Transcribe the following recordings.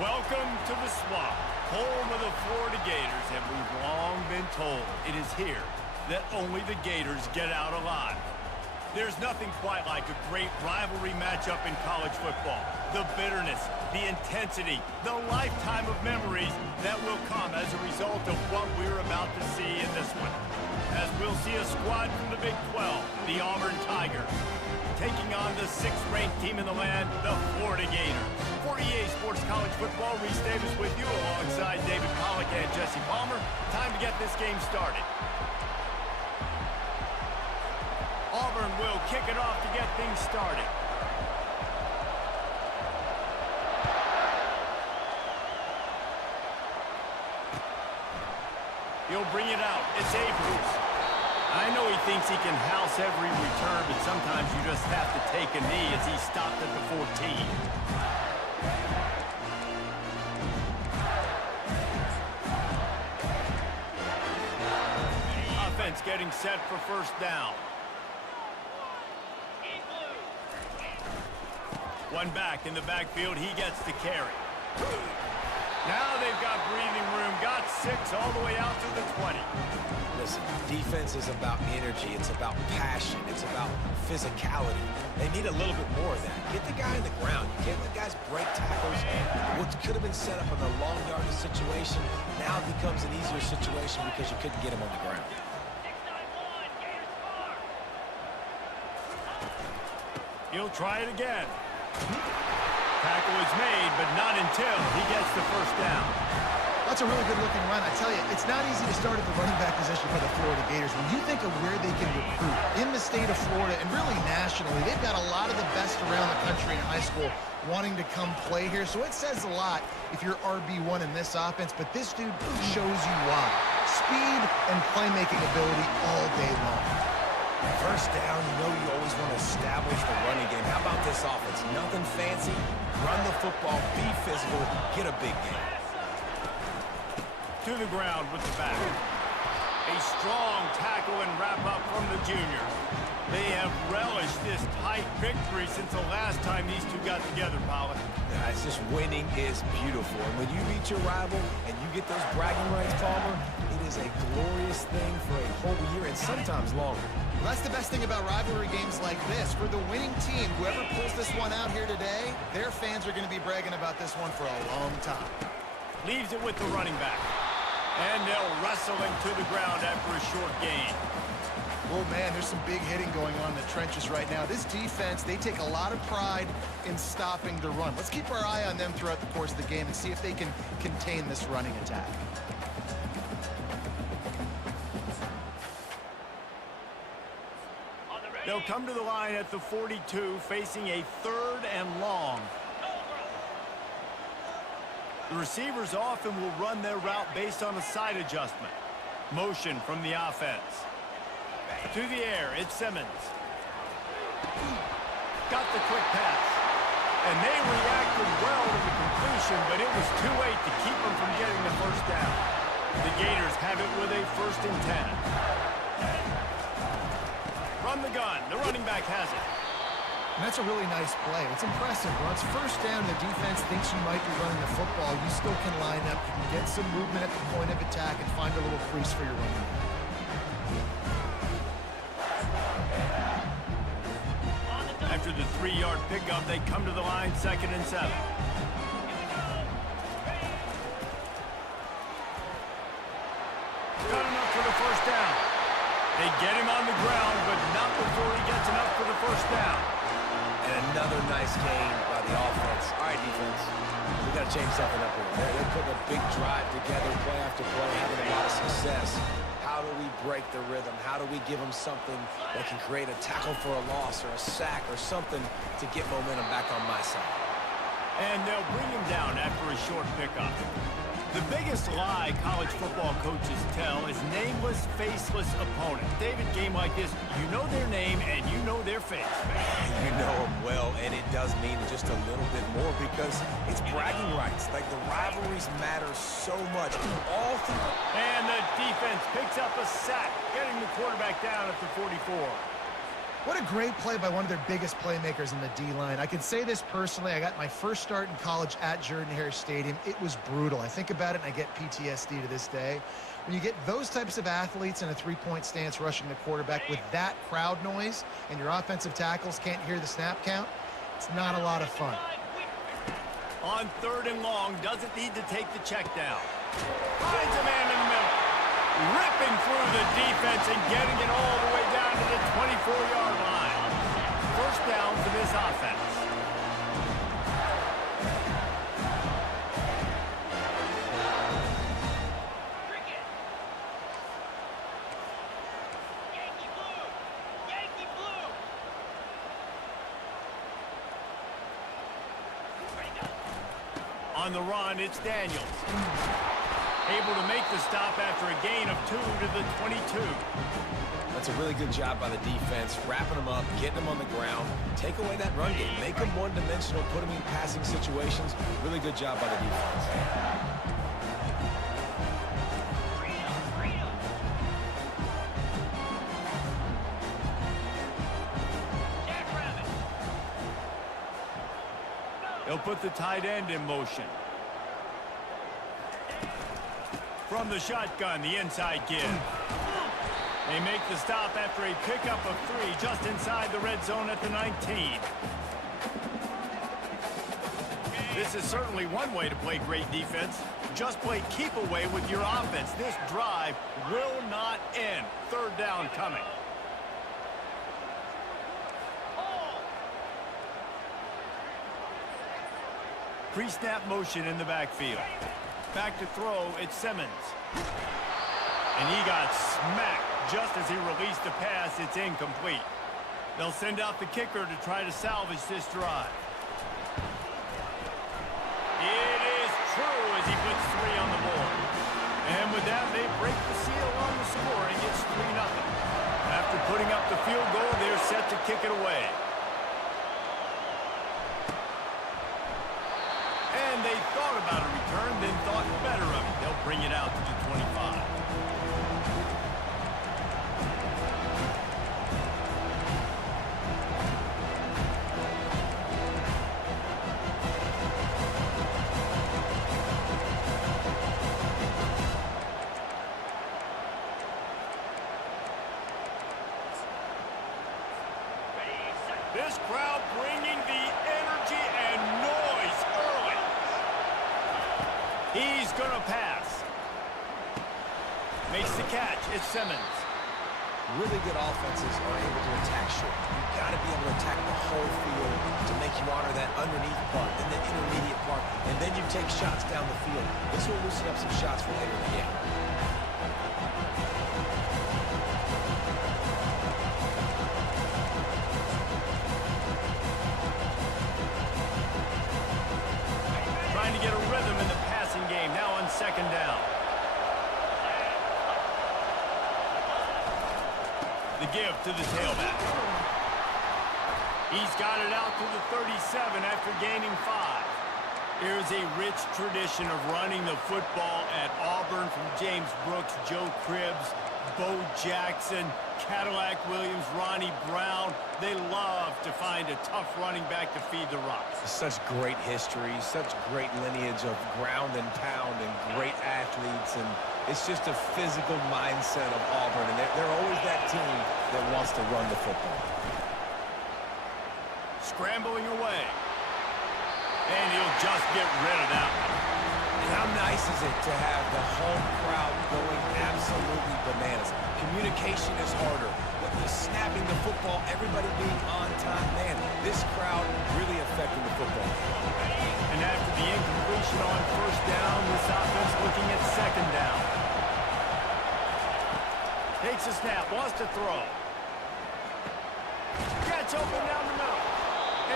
Welcome to the Swamp, home of the Florida Gators, and we've long been told it is here that only the Gators get out alive. There's nothing quite like a great rivalry matchup in college football. The bitterness, the intensity, the lifetime of memories that will come as a result of what we're about to see in this one. As we'll see a squad from the Big 12, the Auburn Tigers, taking on the 6th-ranked team in the land, the Florida Gators. For EA Sports College Football, Reese Davis with you alongside David Pollack and Jesse Palmer. Time to get this game started. Auburn will kick it off to get things started. He'll bring it out. It's Abrams. I know he thinks he can house every return, but sometimes you just have to take a knee as he stopped at the 14. Offense getting set for first down. One back in the backfield, he gets the carry. Now they've got breathing room, got 6 all the way out to the 20. Listen, defense is about energy, it's about passion, it's about physicality. They need a little bit more of that. Get the guy in the ground. You can't let guys break tackles. What could have been set up in a long yardage situation now becomes an easier situation because you couldn't get him on the ground. He'll try it again. Tackle is made, but not until he gets the first down. That's a really good-looking run. I tell you, it's not easy to start at the running back position for the Florida Gators. When you think of where they can recruit in the state of Florida and really nationally, they've got a lot of the best around the country in high school wanting to come play here. So it says a lot if you're RB1 in this offense, but this dude shows you why. Speed and playmaking ability all day long. First down, you know you always want to establish the running game. How about this offense? Nothing fancy. Run the football, be physical, get a big game. To the ground with the back. A strong tackle and wrap-up from the junior. They have relished this tight victory since the last time these two got together, Pollack. Yeah, it's just winning is beautiful. And when you beat your rival and you get those bragging rights, Palmer, it is a glorious thing for a whole year and sometimes longer. Well, that's the best thing about rivalry games like this. For the winning team, whoever pulls this one out here today, their fans are going to be bragging about this one for a long time. Leaves it with the running back. And they'll wrestle him to the ground after a short gain. Oh, man, there's some big hitting going on in the trenches right now. This defense, they take a lot of pride in stopping the run. Let's keep our eye on them throughout the course of the game and see if they can contain this running attack. They'll come to the line at the 42, facing a 3rd and long. The receivers often will run their route based on a side adjustment. Motion from the offense. To the air, it's Simmons. Got the quick pass. And they reacted well to the completion, but it was too late to keep them from getting the first down. The Gators have it with a 1st and 10. From the gun, the running back has it. And that's a really nice play. It's impressive. Once first down, the defense thinks you might be running the football. You still can line up, you can get some movement at the point of attack, and find a little crease for your running back. After the 3-yard pickup, they come to the line 2nd and 7. Got enough for the first down. They get him on the ground, but not before he gets enough for the first down. And another nice game by the offense. All right, defense, we got to change something up here. They're putting a big drive together, play after play, having a lot of success. How do we break the rhythm? How do we give them something that can create a tackle for a loss or a sack or something to get momentum back on my side? And they'll bring him down after a short pickup. The biggest lie college football coaches tell is nameless, faceless opponent. David, game like this, you know their name and you know their face. You know them well, and it does mean just a little bit more because it's bragging rights. Like, the rivalries matter so much. All through. And the defense picks up a sack, getting the quarterback down at the 44. What a great play by one of their biggest playmakers in the D-line. I can say this personally. I got my first start in college at Jordan-Hare Stadium. It was brutal. I think about it, and I get PTSD to this day. When you get those types of athletes in a three-point stance rushing the quarterback with that crowd noise and your offensive tackles can't hear the snap count, it's not a lot of fun. On 3rd and long, doesn't need to take the check down. Finds a man in the middle. Ripping through the defense and getting it all the way down to the 24-yard line. First down for this offense. On the run, it's Daniels. Able to make the stop after a gain of 2 to the 22. That's a really good job by the defense, wrapping them up, getting them on the ground, take away that run game, make them one-dimensional, put them in passing situations. Really good job by the defense. They'll put the tight end in motion. From the shotgun, the inside give. They make the stop after a pickup of 3 just inside the red zone at the 19. This is certainly one way to play great defense. Just play keep away with your offense. This drive will not end. 3rd down coming. Pre-snap motion in the backfield. Back to throw, it's Simmons. And he got smacked just as he released the pass. It's incomplete. They'll send out the kicker to try to salvage this drive. It is true as he puts 3 on the board. And with that, they break the seal on the score and it's 3-0. After putting up the field goal, they're set to kick it away. And they thought about a return, then thought better of it. They'll bring it out to the 25. This crowd bringing the energy and noise early. He's going to pass. Makes the catch. It's Simmons. Really good offenses are able to attack short. You've got to be able to attack the whole field to make you honor that underneath part, then the intermediate part, and then you take shots down the field. This will loosen up some shots for later in the game. Trying to get a rhythm in the passing game. Now on 2nd down. The give to the tailback. He's got it out to the 37 after gaining 5. Here's a rich tradition of running the football at Auburn from James Brooks, Joe Cribbs, Bo Jackson, Cadillac Williams, Ronnie Brown. They love to find a tough running back to feed the rocks. Such great history, such great lineage of ground and pound and great athletes, and it's just a physical mindset of Auburn, and they're always that team that wants to run the football. Scrambling away. And he'll just get rid of that one. And how nice is it to have the home crowd going absolutely bananas? Communication is harder. The snapping the football, everybody being on time. Man, this crowd really affecting the football. And after the incompletion on 1st down, this offense looking at 2nd down. Takes a snap, wants to throw. Gets open down the middle.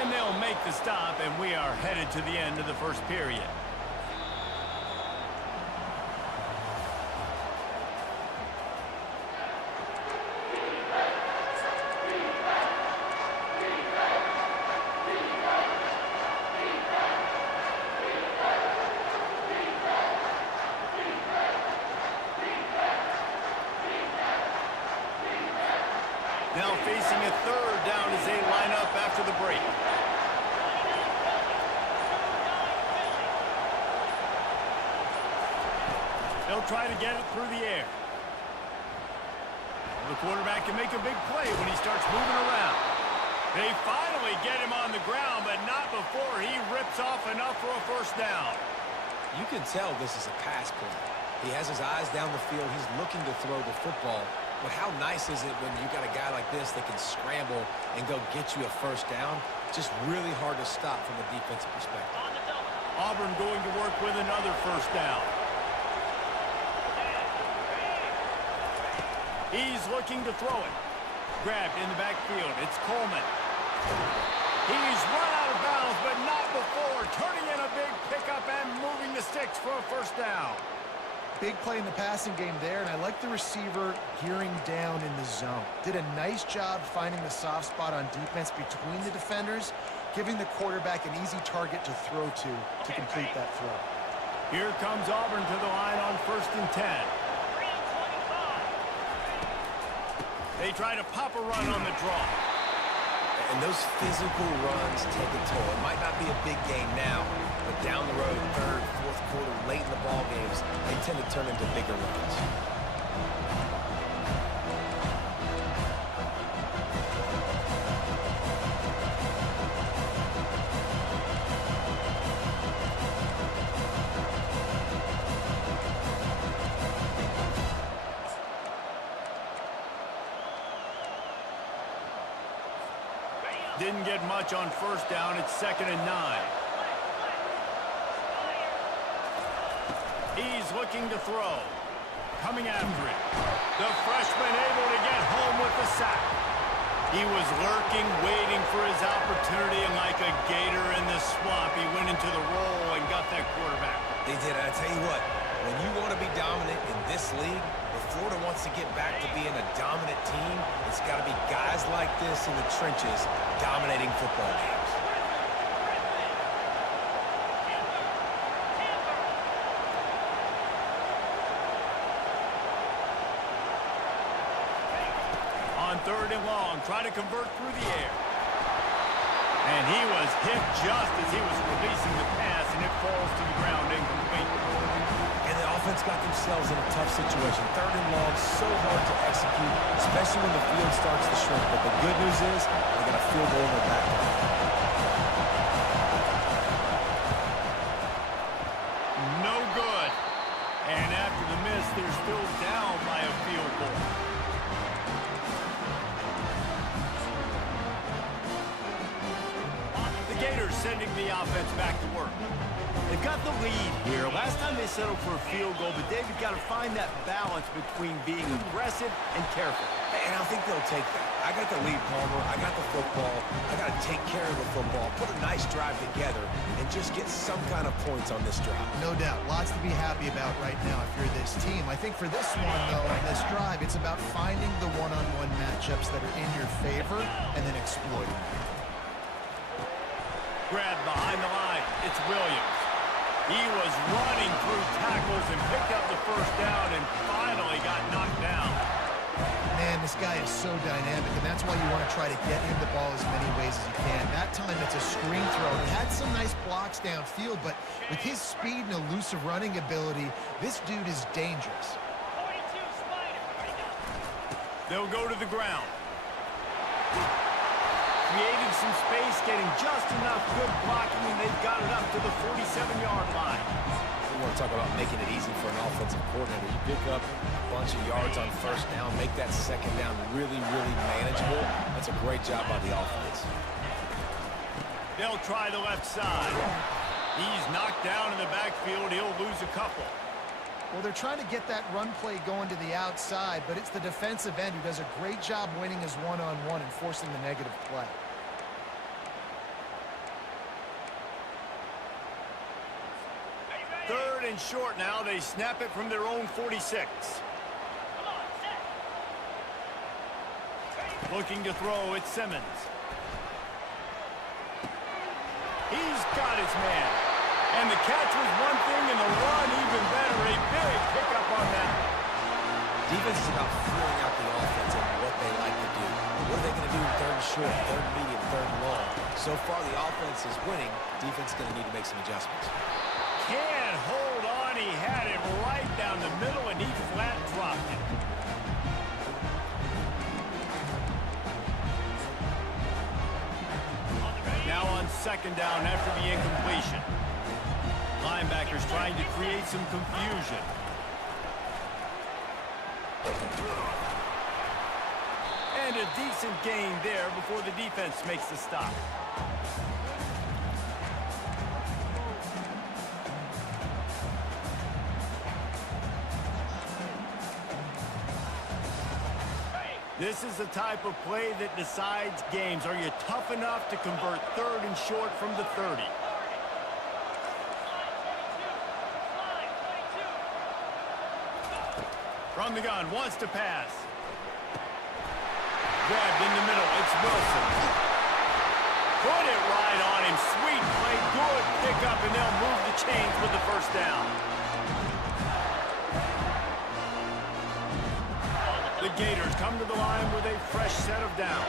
And they'll make the stop, and we are headed to the end of the 1st period. Now facing a third down as they line up after the break. They'll try to get it through the air. The quarterback can make a big play when he starts moving around. They finally get him on the ground, but not before he rips off enough for a first down. You can tell this is a pass play. He has his eyes down the field. He's looking to throw the football. But how nice is it when you got a guy like this that can scramble and go get you a first down? Just really hard to stop from a defensive perspective. Auburn going to work with another first down. He's looking to throw it. Grabbed in the backfield. It's Coleman. He's run out of bounds, but not before turning in a big pickup and moving the sticks for a first down. Big play in the passing game there, and I like the receiver gearing down in the zone. Did a nice job finding the soft spot on defense between the defenders, giving the quarterback an easy target to throw to complete that throw. Here comes Auburn to the line on 1st and 10. They try to pop a run on the draw. And those physical runs take a toll. It might not be a big game now, but down the road, third, fourth quarter, late in the ball games, they tend to turn into bigger runs. Didn't get much on first down. It's 2nd and 9. He's looking to throw. Coming after it. The freshman able to get home with the sack. He was lurking, waiting for his opportunity, and like a gator in the swamp, he went into the roll and got that quarterback. They did. I tell you what, when you want to be dominant in this league, if Florida wants to get back to being a dominant team, it's got to be guys like this in the trenches dominating football games. On 3rd and long, try to convert through the air. And he was hit just as he was releasing the pass, and it falls to the ground incomplete. And the offense got themselves in a tough situation. 3rd and long, so hard to execute, especially when the field starts to shrink. But the good news is they got a field goal in their back. No good. And after the miss, they're still down by a field goal. The Gators sending the offense back to work. They've got the lead here. Last time they settled for a field goal, but they've got to find that balance between being aggressive and careful. And I think they'll take that. I got the lead, Palmer. I got the football. I got to take care of the football, put a nice drive together, and just get some kind of points on this drive. No doubt. Lots to be happy about right now if you're this team. I think for this one, though, on this drive, it's about finding the one-on-one matchups that are in your favor and then exploiting them. Grabbed behind the line. It's Williams. He was running through tackles and picked up the first down and finally got knocked down. Man, this guy is so dynamic, and that's why you want to try to get him the ball as many ways as you can. That time, it's a screen throw. He had some nice blocks downfield, but with his speed and elusive running ability, this dude is dangerous. They'll go to the ground. Created some space, getting just enough good blocking, and they've got it up to the 47-yard line. We want to talk about making it easy for an offensive coordinator. You pick up a bunch of yards on first down, make that second down really, really manageable. That's a great job by the offense. They'll try the left side. He's knocked down in the backfield. He'll lose a couple. Well, they're trying to get that run play going to the outside, but it's the defensive end who does a great job winning his one-on-one and forcing the negative play. Third and short now. They snap it from their own 46. Looking to throw, it's Simmons. He's got his man. And the catch was one thing, and the run even better. A big pickup on that. Defense is about feeling out the offense and what they like to do. What are they going to do in third and short, third and medium, third and long? So far, the offense is winning. Defense is going to need to make some adjustments. Can't hold on. He had it right down the middle, and he flat dropped it. Now on second down after the incompletion. Linebackers trying to create some confusion. And a decent gain there before the defense makes the stop. This is the type of play that decides games. Are you tough enough to convert third and short from the 30? From the gun, wants to pass. Grabbed in the middle, it's Wilson. Put it right on him, sweet play, good pickup, and they'll move the chains with the first down. The Gators come to the line with a fresh set of downs.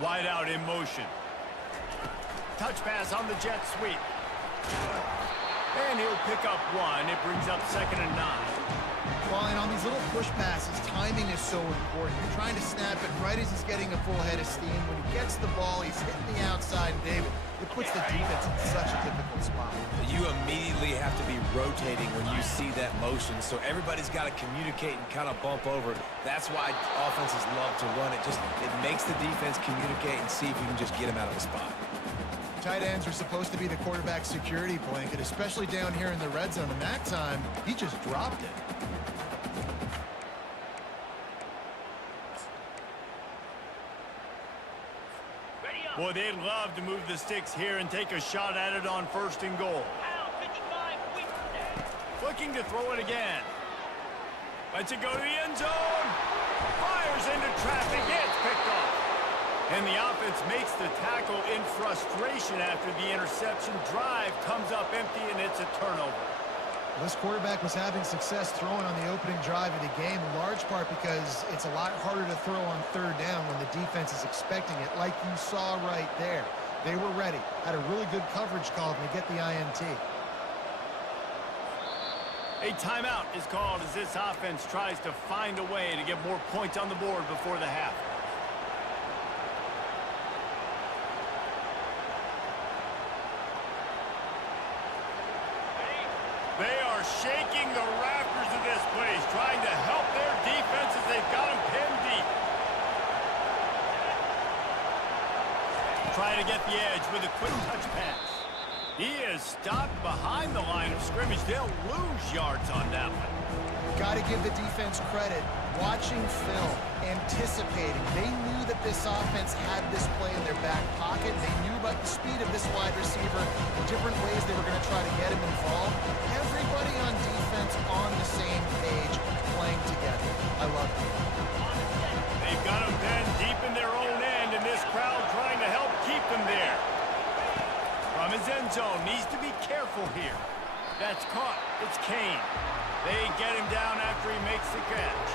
Wide out in motion. Touch pass on the jet sweep. And he'll pick up one. It brings up 2nd and 9. Well, and on these little push passes, timing is so important. You're trying to snap it right as he's getting a full head of steam. When he gets the ball, he's hitting the outside, and David, it puts the defense in such a difficult spot. You immediately have to be rotating when you see that motion, so everybody's got to communicate and kind of bump over. That's why offenses love to run it. It makes the defense communicate and see if you can just get him out of a spot. Tight ends are supposed to be the quarterback's security blanket, especially down here in the red zone, and that time, he just dropped it. Boy, they'd love to move the sticks here and take a shot at it on 1st and goal. Looking to throw it again. Lets it go to the end zone. Fires into traffic. It's picked off. And the offense makes the tackle in frustration after the interception. Drive comes up empty, and it's a turnover. This quarterback was having success throwing on the opening drive of the game, in large part because it's a lot harder to throw on 3rd down when the defense is expecting it, like you saw right there. They were ready, had a really good coverage call to get the INT. A timeout is called as this offense tries to find a way to get more points on the board before the half. They are shaking the rafters of this place, trying to help their defense as they've got them pinned deep. Trying to get the edge with a quick touch pass. He is stopped behind the line of scrimmage. They'll lose yards on that one. Got to give the defense credit. Watching film, anticipating. They knew that this offense had this play in their back pocket. They knew about the speed of this wide receiver, the different ways they were going to try to get him involved. Everybody on defense on the same page, playing together. I love it. They've got him pinned deep in their own end, and this crowd trying to help keep them there. From his end zone, needs to be careful here. That's caught. It's Kane. They get him down after he makes the catch.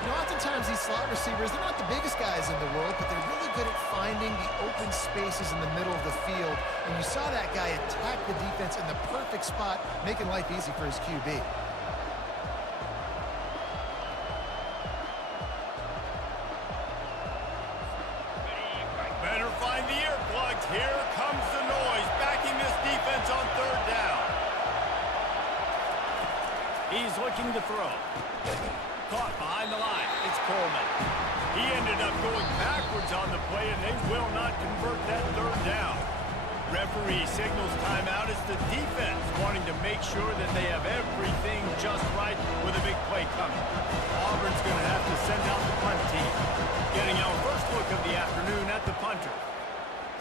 You know, oftentimes these slot receivers, they're not the biggest guys in the world, but they're really good at finding the open spaces in the middle of the field. And you saw that guy attack the defense in the perfect spot, making life easy for his QB. Better find the earplugs. Here comes the noise, backing this defense on 3rd down. He's looking to throw. Caught behind the line. It's Coleman. He ended up going backwards on the play, and they will not convert that 3rd down. Referee signals timeout as the defense wanting to make sure that they have everything just right with a big play coming. Auburn's going to have to send out the punt team. Getting our first look of the afternoon at the punter.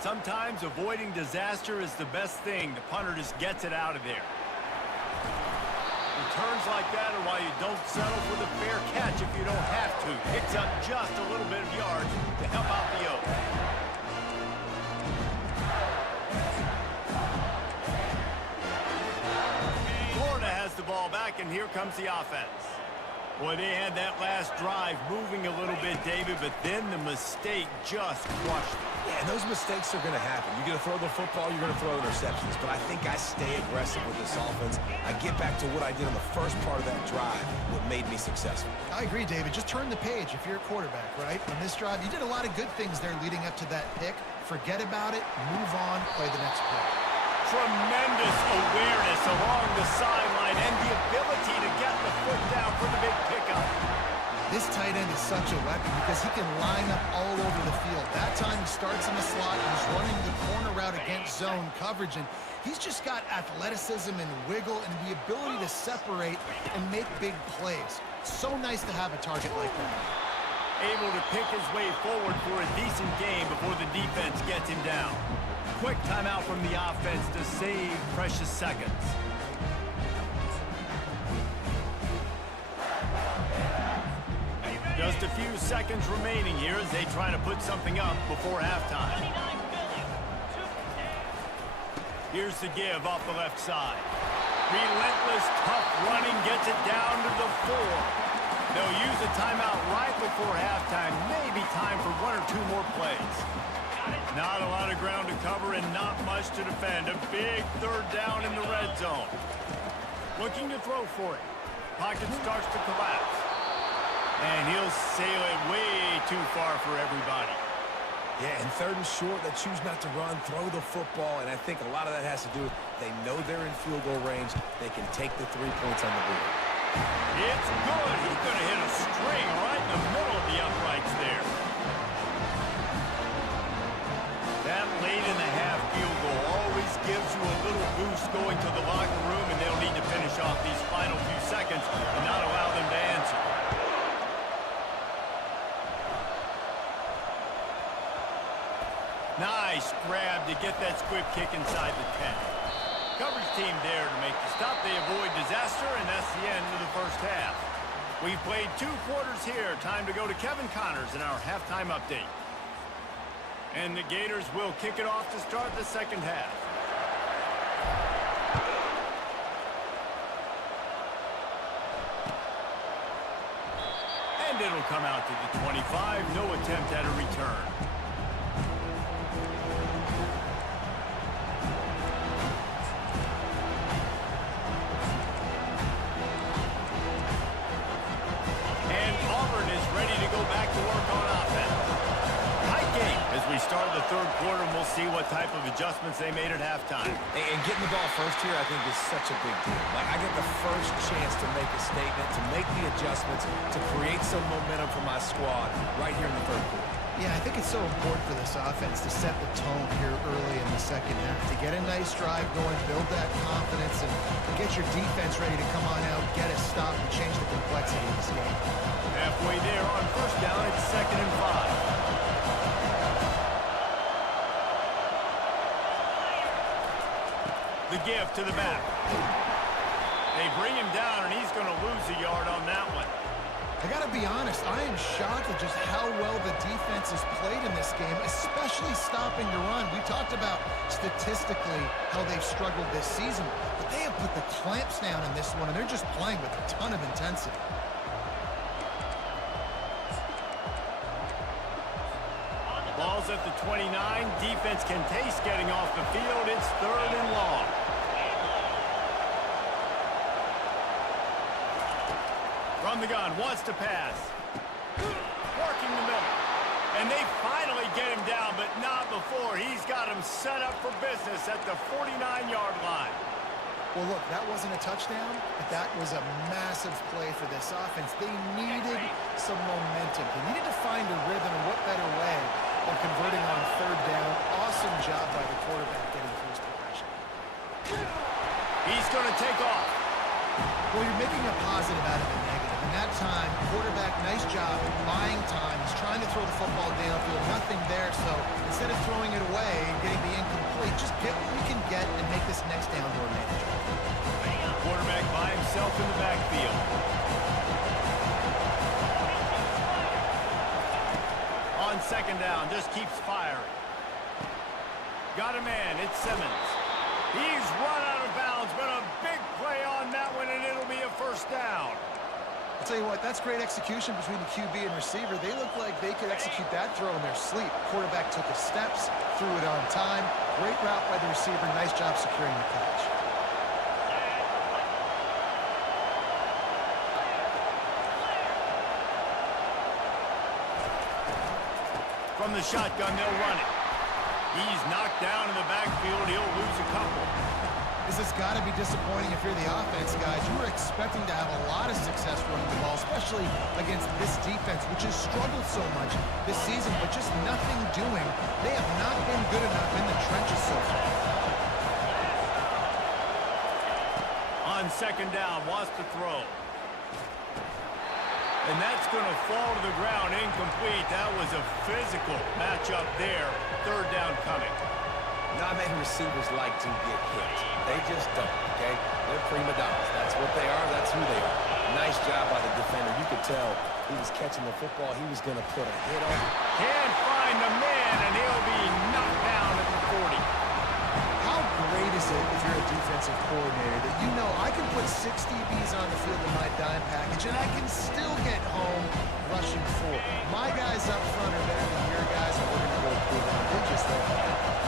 Sometimes avoiding disaster is the best thing. The punter just gets it out of there. Returns like that are why you don't settle for the fair catch if you don't have to. Picks up just a little bit of yards to help out the Oaks. Florida has the ball back back, and here comes the offense. Boy, they had that last drive moving a little bit, David, but then the mistake just crushed them. Yeah, and those mistakes are going to happen. You're going to throw the football, you're going to throw interceptions. But I think I stay aggressive with this offense. I get back to what I did on the first part of that drive, what made me successful. I agree, David. Just turn the page if you're a quarterback, right? On this drive, you did a lot of good things there leading up to that pick. Forget about it, move on, play the next play. Tremendous awareness along the sideline and the ability to get the foot down for the big pickup. This tight end is such a weapon because he can line up all over the field. That time he starts in the slot, he's running the corner route against zone coverage, and he's just got athleticism and wiggle and the ability to separate and make big plays. So nice to have a target like that. Able to pick his way forward for a decent game before the defense gets him down. Quick timeout from the offense to save precious seconds. Just a few seconds remaining here as they try to put something up before halftime. Here's the give off the left side. Relentless, tough running gets it down to the 4. They'll use a timeout right before halftime. Maybe time for 1 or 2 more plays. Not a lot of ground to cover and not much to defend. A big third down in the red zone. Looking to throw for it. Pocket starts to collapse. And he'll sail it way too far for everybody. Yeah, and third and short, they choose not to run, throw the football, and I think a lot of that has to do with they know they're in field goal range. They can take the 3 points on the board. It's good. He's going to hit a string right in the middle of the uprights there. That late in the half field goal always gives you a little boost going to the locker room, and they'll need to finish off these final few seconds and not allow them to answer. Nice grab to get that squib kick inside the 10. Coverage team there to make the stop. They avoid disaster, and that's the end of the first half. We've played 2 quarters here. Time to go to Kevin Connors in our halftime update. And the Gators will kick it off to start the second half. And it'll come out to the 25. No attempt at a return. And Auburn is ready to go back to work on offense. Tight game as we start the third quarter, and we'll see what type of adjustments they made at halftime. And getting the ball first here, I think, is such a big deal. Like, I get the first chance to make a statement, to make the adjustments, to create some momentum for my squad right here in the third quarter. Yeah, I think it's so important for this offense to set the tone here early in the second half, to get a nice drive going, build that confidence, and get your defense ready to come on out, get a stop, and change the complexity of this game. Halfway there on first down, it's 2nd and 5. The give to the back. They bring him down, and he's going to lose a yard on that one. I got to be honest, I am shocked at just how well the defense has played in this game, especially stopping the run. We talked about statistically how they've struggled this season, but they have put the clamps down in this one, and they're just playing with a ton of intensity. Ball's at the 29. Defense can taste getting off the field. It's 3rd and long. From the gun, wants to pass. Working the middle. And they finally get him down, but not before. He's got him set up for business at the 49-yard line. Well, look, that wasn't a touchdown, but that was a massive play for this offense. They needed some momentum. They needed to find a rhythm, and what better way than converting on 3rd down. Awesome job by the quarterback getting through his progression. He's going to take off. Well, you're making a positive out of a negative. And that time, quarterback, nice job buying time. He's trying to throw the football downfield. Nothing there, so instead of throwing it away and getting the incomplete, just get what we can get and make this next down more manageable. Quarterback by himself in the backfield. On 2nd down, just keeps firing. Got a man, it's Simmons. He's run out of bounds, but a big play on that one, and it'll be a 1st I'll tell you what, that's great execution between the QB and receiver. They look like they could execute that throw in their sleep. Quarterback took his steps, threw it on time. Great route by the receiver. Nice job securing the catch. From the shotgun, they'll run it. He's knocked down in the backfield. He'll lose a couple. This has got to be disappointing if you're the offense, guys. You were expecting to have a lot of success running the ball, especially against this defense, which has struggled so much this season, but just nothing doing. They have not been good enough in the trenches so far. On second down, wants to throw. And that's going to fall to the ground incomplete. That was a physical matchup there. Third down coming. Not many receivers like to get hit. They just don't, okay? They're prima donnas. That's what they are. That's who they are. Nice job by the defender. You could tell he was catching the football. He was going to put a hit on. Can't find the man, and he'll be knocked down at the 40. How great is it if you're a defensive coordinator that you know I can put 6 DBs on the field in my dime package and I can still get home rushing 4. My guys up front are better than your guys, and we're going to go prove it. They just like that.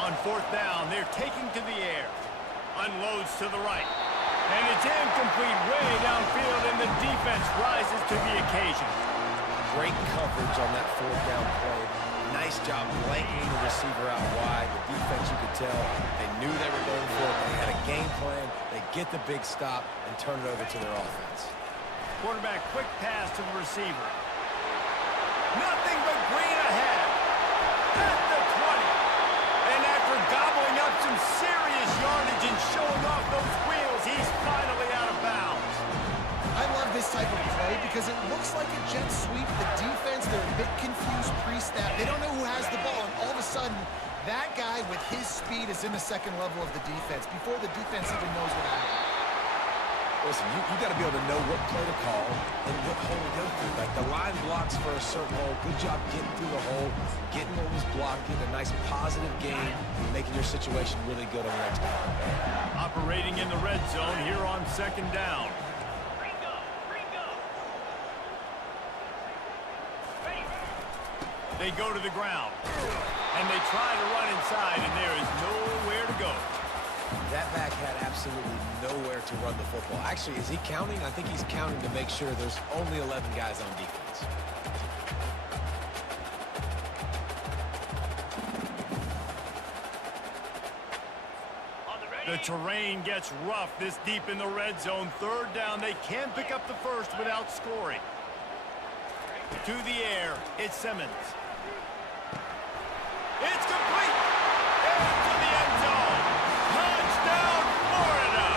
On fourth down, they're taking to the air. Unloads to the right. And it's incomplete way downfield, and the defense rises to the occasion. Great coverage on that fourth down play. Nice job blanketing the receiver out wide. The defense, you could tell, they knew they were going for it. They had a game plan. They get the big stop and turn it over to their offense. Quarterback, quick pass to the receiver. Nothing but green ahead. At the 20. And after gobbling up some serious yardage and showing off those wheels, he's finally out of bounds. I love this type of play because it looks like a jet sweep. The defense, they're a bit confused pre-snap. They don't know who has the ball, and all of a sudden, that guy with his speed is in the second level of the defense before the defense even knows what happened. Listen, you got to be able to know what play to call and what hole to go through. Like the line blocks for a certain hole. Good job getting through the hole, getting what was blocked, getting a nice positive game, making your situation really good on the next down. Operating in the red zone here on second down. They go to the ground, and they try to run inside, and there is nowhere to go. That back had absolutely nowhere to run the football. Actually, is he counting? I think he's counting to make sure there's only 11 guys on defense. The terrain gets rough this deep in the red zone. Third down, they can pick up the first without scoring. To the air, it's Simmons. It's complete! Into the end zone! Touchdown, Florida!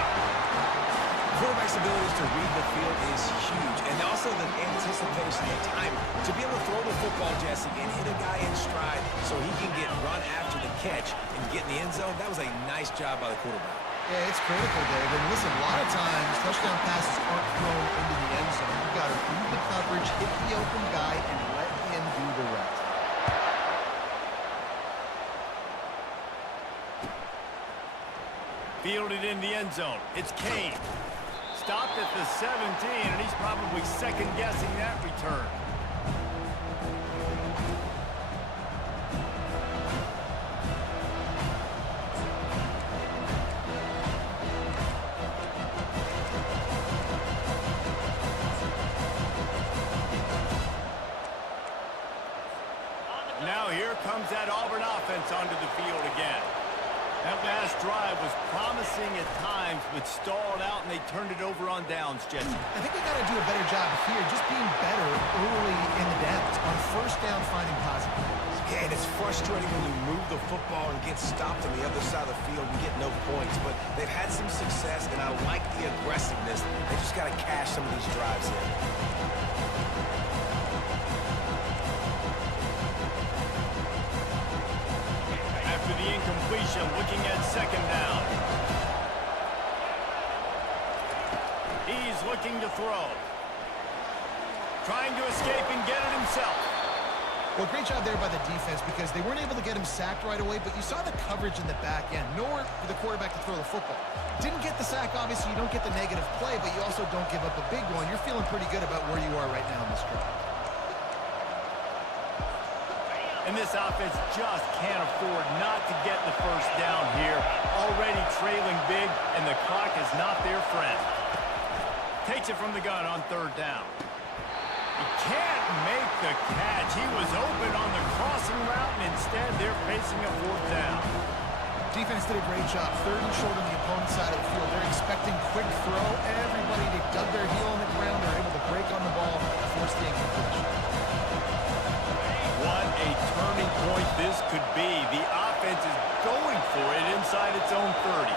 Quarterback's abilities to read the field is huge, and also the anticipation, the time to be able to throw the football, Jesse, and hit a guy in stride so he can get run after the catch and get in the end zone. That was a nice job by the quarterback. Yeah, it's critical, Dave. And listen, a lot of times, touchdown passes aren't thrown into the end zone. You've got to read the coverage, hit the open guy, and let him do the rest. Fielded in the end zone. It's Kane. Stopped at the 17, and he's probably second-guessing that return. Now here comes that Auburn offense onto the field again. That last drive was promising at times, but stalled out, and they turned it over on downs, Jesse. I think we got to do a better job here, just being better early in the downs. On first down, finding positive. Yeah, and it's frustrating when you move the football and get stopped on the other side of the field and get no points. But they've had some success, and I like the aggressiveness. They just got to cash some of these drives in. After the incompletion, looking at second down. He's looking to throw. Trying to escape and get it himself. Well, great job there by the defense because they weren't able to get him sacked right away, but you saw the coverage in the back end. Nowhere for the quarterback to throw the football. Didn't get the sack, obviously. You don't get the negative play, but you also don't give up a big one. You're feeling pretty good about where you are right now in this drive. And this offense just can't afford not to get the first down here. Already trailing big, and the clock is not their friend. Takes it from the gun on third down. He can't make the catch. He was open on the crossing route, and instead they're facing a fourth down. Defense did a great job. Third and short on the opponent's side of the field. They're expecting quick throw. Everybody, they dug their heel on the ground. They're able to break on the ball, force the incompletion. What a turning point this could be. The offense is going for it inside its own 30.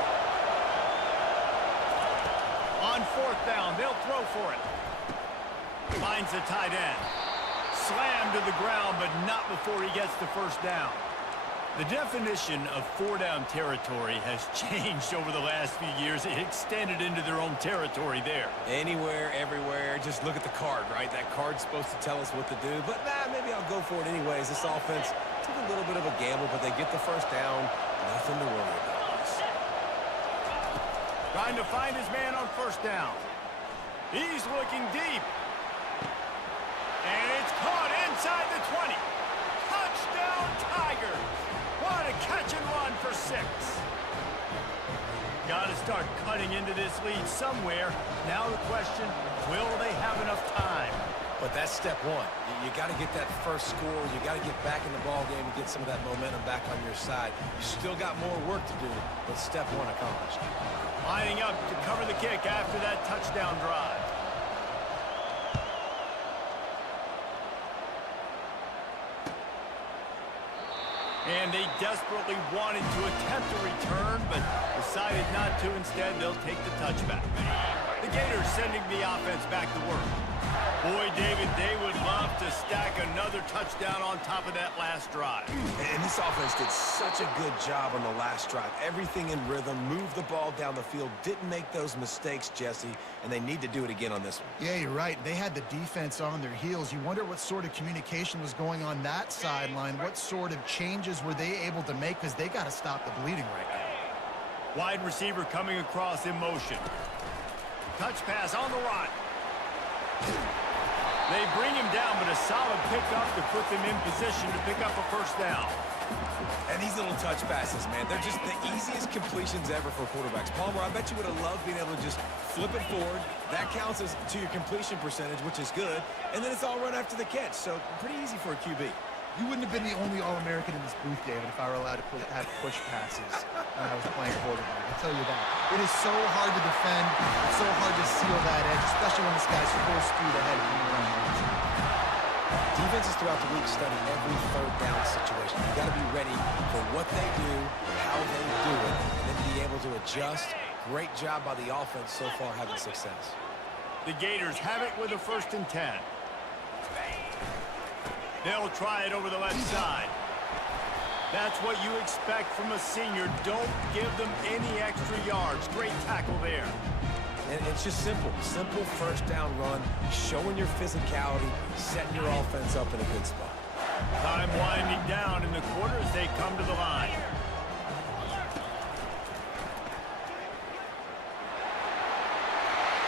On fourth down, they'll throw for it. Finds the tight end. Slammed to the ground, but not before he gets the first down. The definition of four-down territory has changed over the last few years. It extended into their own territory there. Anywhere, everywhere. Just look at the card, right? That card's supposed to tell us what to do. But, maybe I'll go for it anyways. This offense took a little bit of a gamble, but they get the first down. Nothing to worry about. Trying to find his man on first down. He's looking deep. And it's caught inside the 20. Touchdown, Tigers. What a catch and run for 6. Got to start cutting into this lead somewhere. Now the question, will they have enough time? But that's step one. You got to get that first score. You got to get back in the ball game and get some of that momentum back on your side. You still got more work to do, but step one accomplished. Lining up to cover the kick after that touchdown drive. And they desperately wanted to attempt a return, but decided not to. Instead, they'll take the touchback. The Gators sending the offense back to work. Boy, David, they would love to stack another touchdown on top of that last drive. And this offense did such a good job on the last drive. Everything in rhythm, moved the ball down the field, didn't make those mistakes, Jesse, and they need to do it again on this one. Yeah, you're right. They had the defense on their heels. You wonder what sort of communication was going on that sideline. What sort of changes were they able to make, because they got to stop the bleeding right now. Wide receiver coming across in motion. Touch pass on the run. They bring him down, but a solid pickup to put them in position to pick up a first down. And these little touch passes, man, they're just the easiest completions ever for quarterbacks. Palmer, I bet you would have loved being able to just flip it forward. That counts as to your completion percentage, which is good. And then it's all run after the catch, so pretty easy for a QB. You wouldn't have been the only All-American in this booth, David, if I were allowed to have push passes when I was playing quarterback. I'll tell you that. It is so hard to defend. It's so hard to seal that edge, especially when this guy's full speed ahead from the run. Defenses throughout the week study every third down situation. You've got to be ready for what they do, how they do it, and then be able to adjust. Great job by the offense so far having success. The Gators have it with a 1st and 10. They'll try it over the left side. That's what you expect from a senior. Don't give them any extra yards. Great tackle there. And it's just simple. Simple first down run, showing your physicality, setting your offense up in a good spot. Time winding down in the quarter as they come to the line.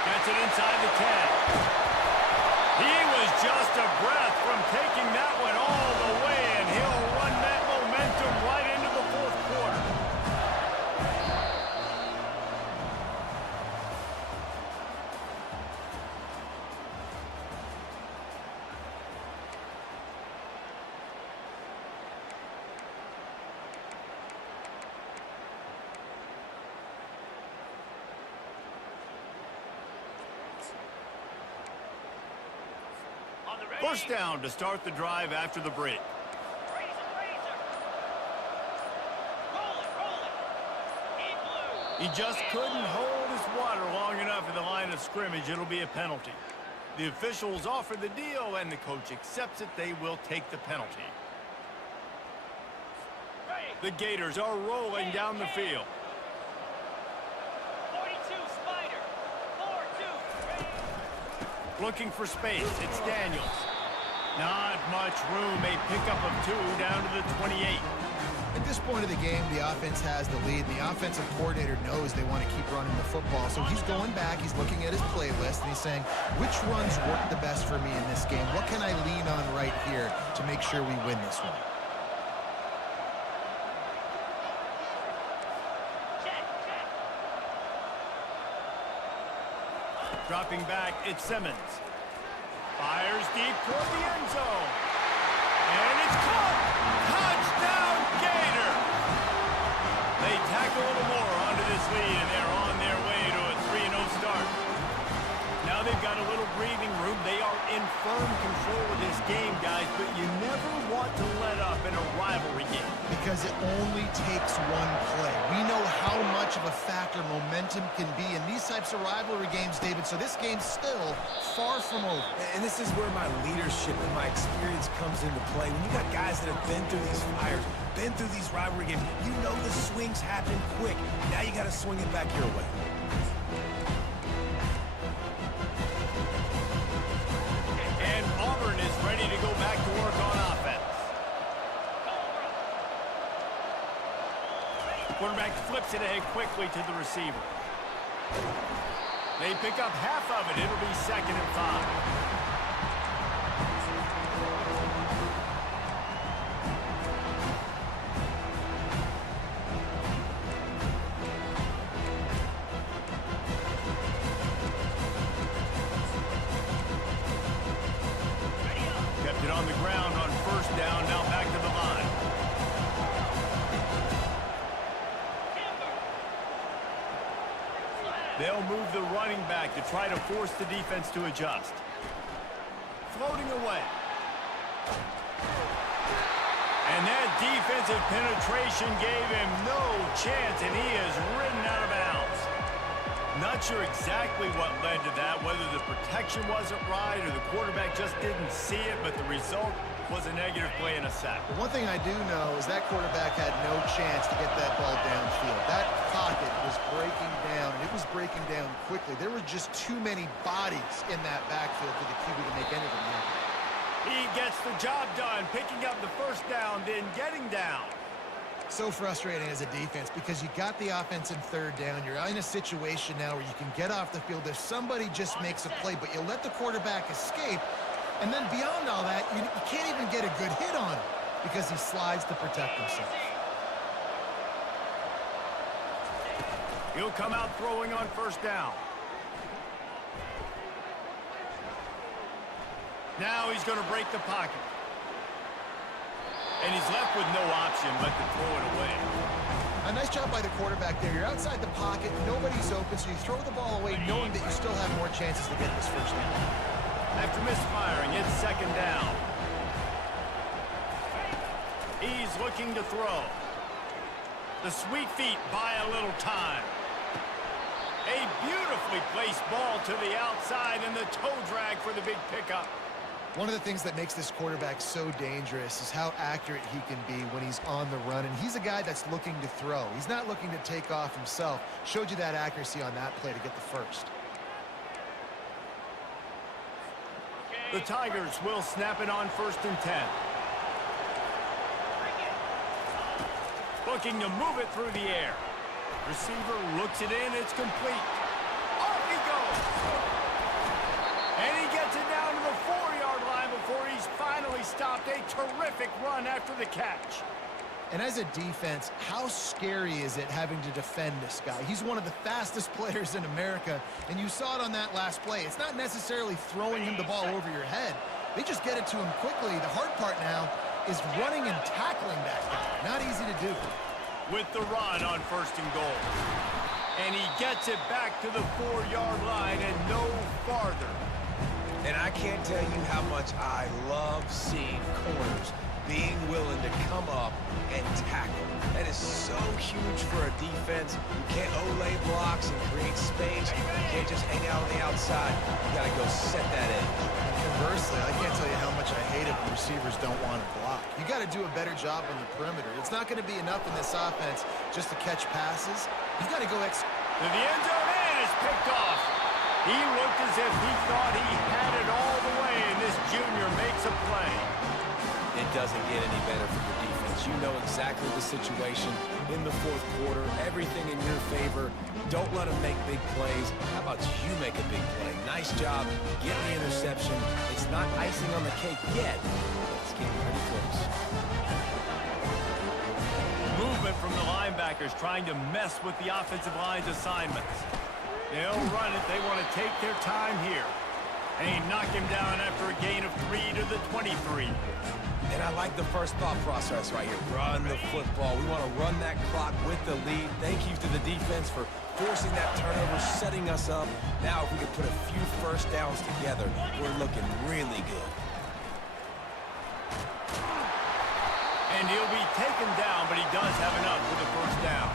Gets it inside the 10. He was just a breath from taking that one all the way, and he'll run that momentum right into the 4th quarter. First down to start the drive after the break. He just couldn't hold his water long enough in the line of scrimmage. It'll be a penalty. The officials offer the deal, and the coach accepts it. They will take the penalty. The Gators are rolling down the field. 42 Spider. 4-2. Looking for space. It's Daniels. Not much room. A pickup of 2 down to the 28. At this point of the game, the offense has the lead, and the offensive coordinator knows they want to keep running the football. So he's going back, he's looking at his playlist, and he's saying, which runs work the best for me in this game? What can I lean on right here to make sure we win this one? Dropping back, it's Simmons. Fires deep toward the end zone. And it's caught! Touchdown, Gator! They tack a little more onto this lead, and they're on their way to a 3-0 start. Now they've got a little breathing room. They are in firm control of this game, guys, but you never want to let up in a rivalry game. Because it only takes one play. We know how much of a factor momentum can be in these types of rivalry games, David, so this game's still far from over. And this is where my leadership and my experience comes into play. When you got guys that have been through these fires, been through these rivalry games, you know the swings happen quick. Now you got to swing it back your way. And Auburn is ready to go back to work on offense. Quarterback flips it ahead quickly to the receiver. They pick up half of it. It'll be 2nd and 5. Kept it on the ground on 1st down. Now back to the line. They'll move the running back to try to force the defense to adjust. Floating away. And that defensive penetration gave him no chance, and he is ridden out of bounds. Not sure exactly what led to that, whether the protection wasn't right or the quarterback just didn't see it, but the result was a negative play and a sack. But one thing I do know is that quarterback had no chance to get that ball downfield. That pocket was breaking down, and it was breaking down quickly. There were just too many bodies in that backfield for the QB to make anything happen. He gets the job done, picking up the 1st down, then getting down. So frustrating as a defense because you got the offense in 3rd down. You're in a situation now where you can get off the field if somebody just makes a play, but you let the quarterback escape. And then beyond all that, you can't even get a good hit on him because he slides to protect himself. He'll come out throwing on 1st down. Now he's going to break the pocket. And he's left with no option but to throw it away. A nice job by the quarterback there. You're outside the pocket, nobody's open, so you throw the ball away knowing that you still have more chances to get this 1st down. After misfiring, it's 2nd down. He's looking to throw. The sweet feet buy a little time. A beautifully placed ball to the outside and the toe drag for the big pickup. One of the things that makes this quarterback so dangerous is how accurate he can be when he's on the run, and he's a guy that's looking to throw. He's not looking to take off himself. Showed you that accuracy on that play to get the 1st. The Tigers will snap it on 1st and 10. Looking to move it through the air. Receiver looks it in. It's complete. Off he goes. And he gets it down to the 4-yard line before he's finally stopped. A terrific run after the catch. And as a defense, how scary is it having to defend this guy? He's one of the fastest players in America, and you saw it on that last play. It's not necessarily throwing him the ball over your head. They just get it to him quickly. The hard part now is running and tackling that guy. Not easy to do. With the run on 1st and goal. And he gets it back to the 4-yard line and no farther. And I can't tell you how much I love seeing corners being willing to come up and tackle. That is so huge for a defense. You can't olay blocks and create space. You can't just hang out on the outside. You got to go set that edge. Conversely, I can't tell you how much I hate it when receivers don't want to block. You got to do a better job on the perimeter. It's not going to be enough in this offense just to catch passes. You've got to go to the end zone and it's picked off. He looked as if he thought he had it all the way, and this junior makes a play. It doesn't get any better for your defense. You know exactly the situation in the fourth quarter. Everything in your favor. Don't let them make big plays. How about you make a big play? Nice job getting the interception. It's not icing on the cake yet, but it's getting pretty close. Movement from the linebackers trying to mess with the offensive line's assignments. They'll run it. They want to take their time here. They knock him down after a gain of 3 to the 23. And I like the first thought process right here. Run the football. We want to run that clock with the lead. Thank you to the defense for forcing that turnover, setting us up. Now if we can put a few first downs together, we're looking really good. And he'll be taken down, but he does have enough for the first down.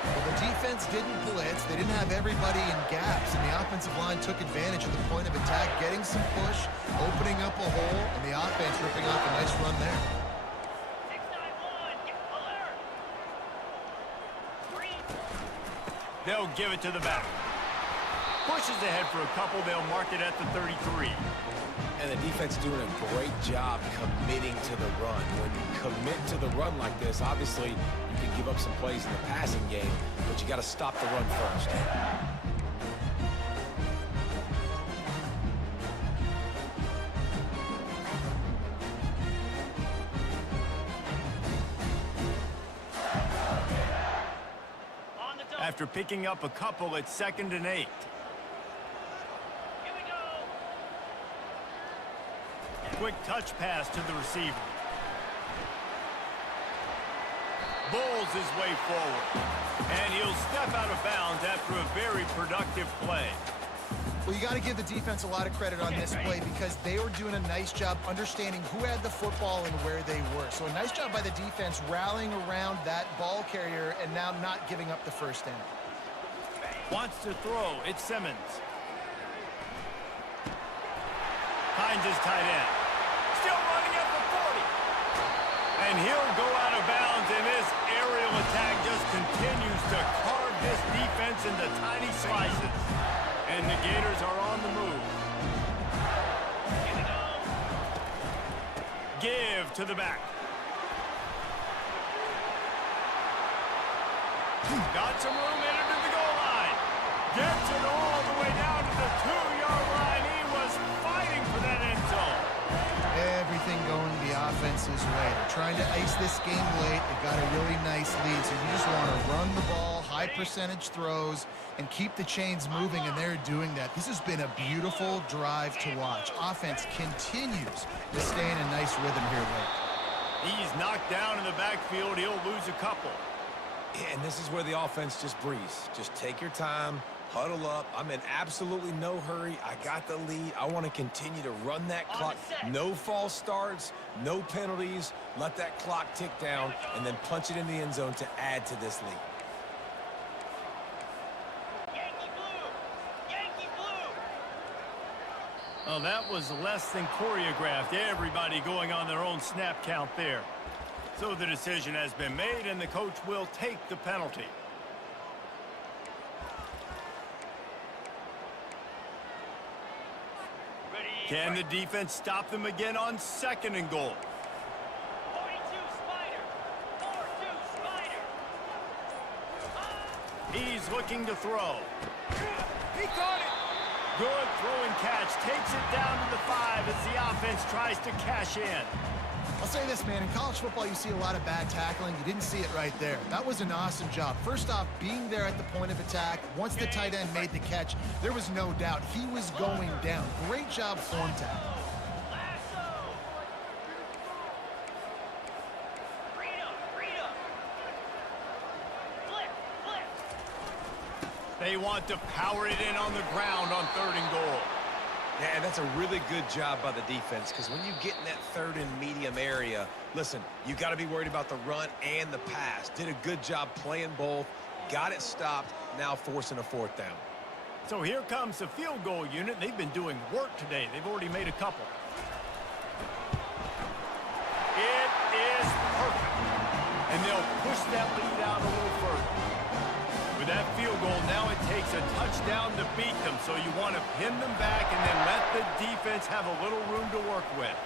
Well, the defense didn't blitz. They didn't have everybody in gaps, and the offensive line took advantage of the point of attack, getting some push, opening up a hole, and the offense ripping off a nice run there. 691, get alert. They'll give it to the back. Pushes ahead for a couple. They'll mark it at the 33. And the defense doing a great job committing to the run. When you commit to the run like this, obviously you can give up some plays in the passing game, but you got to stop the run first. After picking up a couple, it's 2nd and 8. Quick touch pass to the receiver. Bowls his way forward. And he'll step out of bounds after a very productive play. Well, you got to give the defense a lot of credit on this play because they were doing a nice job understanding who had the football and where they were. So a nice job by the defense rallying around that ball carrier and now not giving up the first down. Wants to throw. It's Simmons. Finds his tight end. Still running at the 40. And he'll go out of bounds, and this aerial attack just continues to carve this defense into tiny slices. And the Gators are on the move. Give to the back. Got some room in it to the goal line. Gets it all the way down to the 2-yard line. He was fighting for that end zone. Everything going the offense's way. They're trying to ice this game late. They got a really nice lead, so you just want to run the ball, high percentage throws, and keep the chains moving, and they're doing that. This has been a beautiful drive to watch. Offense continues to stay in a nice rhythm here late. He's knocked down in the backfield. He'll lose a couple. Yeah, and this is where the offense just breathes. Just take your time, huddle up. I'm in absolutely no hurry. I got the lead. I want to continue to run that clock. No false starts, no penalties. Let that clock tick down, and then punch it in the end zone to add to this lead. Oh, that was less than choreographed. Everybody going on their own snap count there. So the decision has been made, and the coach will take the penalty. Can the defense stop them again on 2nd and goal? 42 Spider. 4-2 Spider. He's looking to throw. He caught it. Good throwing catch. Takes it down to the 5 as the offense tries to cash in. I'll say this, man. In college football, you see a lot of bad tackling. You didn't see it right there. That was an awesome job. First off, being there at the point of attack. Once the tight end made the catch, there was no doubt he was going down. Great job form tackle. They want to power it in on the ground on 3rd and goal. Yeah, and that's a really good job by the defense because when you get in that 3rd and medium area, listen, you got to be worried about the run and the pass. Did a good job playing both, got it stopped, now forcing a 4th down. So here comes the field goal unit. They've been doing work today. They've already made a couple. It is perfect. And they'll push that lead out a little further. With that field goal, now it takes a touchdown to beat them, so you want to pin them back and then let the defense have a little room to work with.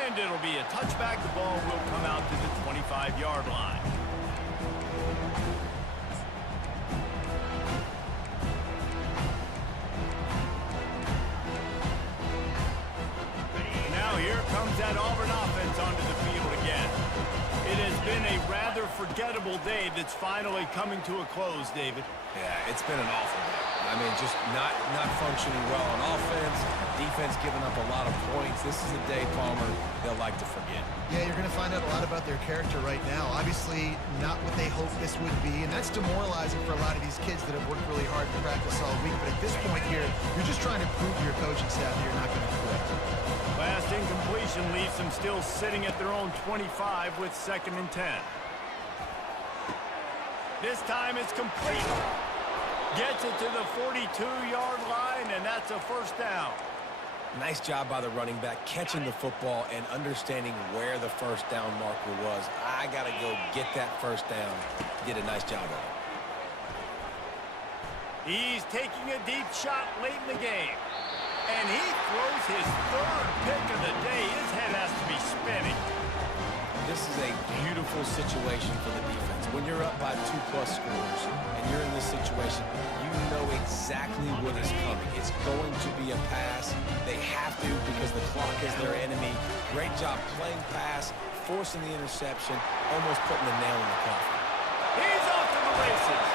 And it'll be a touchback. The ball will come out to the 25-yard line. Now here comes that Auburn offense onto the field again. It has been a rather forgettable day that's finally coming to a close, David. Yeah, it's been an awful day. I mean, just not functioning well on offense, defense giving up a lot of points. This is a day, Palmer, they'll like to forget. Yeah, you're going to find out a lot about their character right now. Obviously, not what they hoped this would be, and that's demoralizing for a lot of these kids that have worked really hard in practice all week. But at this point here, you're just trying to prove to your coaching staff that you're not going to quit. Last incompletion leaves them still sitting at their own 25 with 2nd and 10. This time it's complete. Gets it to the 42-yard line, and that's a first down. Nice job by the running back catching the football and understanding where the first down marker was. I got to go get that first down. Did a nice job of it. He's taking a deep shot late in the game. And he throws his 3rd pick of the day. His head has to be spinning. This is a beautiful situation for the defense. When you're up by 2+ scores and you're in this situation, you know exactly what is coming. It's going to be a pass. They have to because the clock is their enemy. Great job playing pass, forcing the interception, almost putting the nail in the coffin. He's off to the races.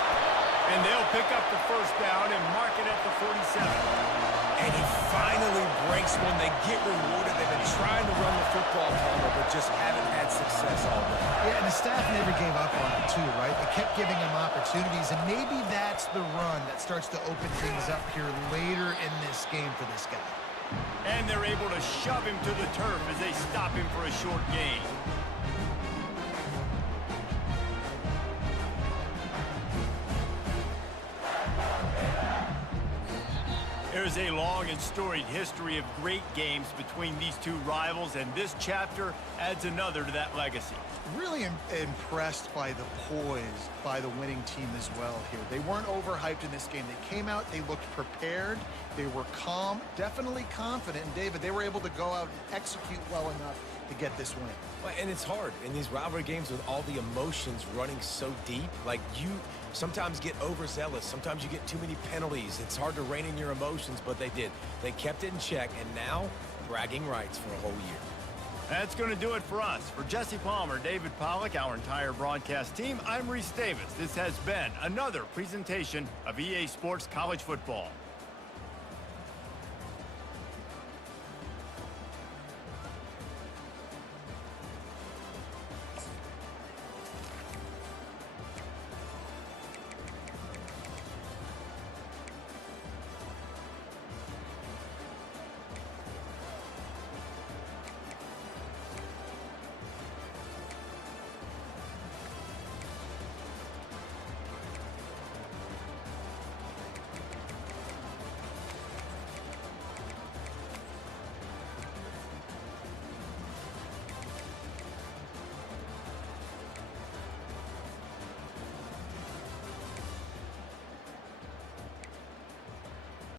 And they'll pick up the first down and mark it at the 47. And he finally breaks one. They get rewarded. They've been trying to run the football, Palmer, but just haven't had success all day. Yeah, and the staff never gave up on him, too, right? They kept giving him opportunities, and maybe that's the run that starts to open things up here later in this game for this guy. And they're able to shove him to the turf as they stop him for a short gain. There's a long and storied history of great games between these two rivals, and this chapter adds another to that legacy. Really impressed by the poise by the winning team as well here. They weren't overhyped in this game. They came out, they looked prepared, they were calm, definitely confident. And David, they were able to go out and execute well enough to get this win. Well, and it's hard in these rivalry games with all the emotions running so deep. Like, you sometimes get overzealous. Sometimes you get too many penalties. It's hard to rein in your emotions, but they did. They kept it in check, and now bragging rights for a whole year. That's going to do it for us. For Jesse Palmer, David Pollack, our entire broadcast team, I'm Reese Davis. This has been another presentation of EA Sports College Football.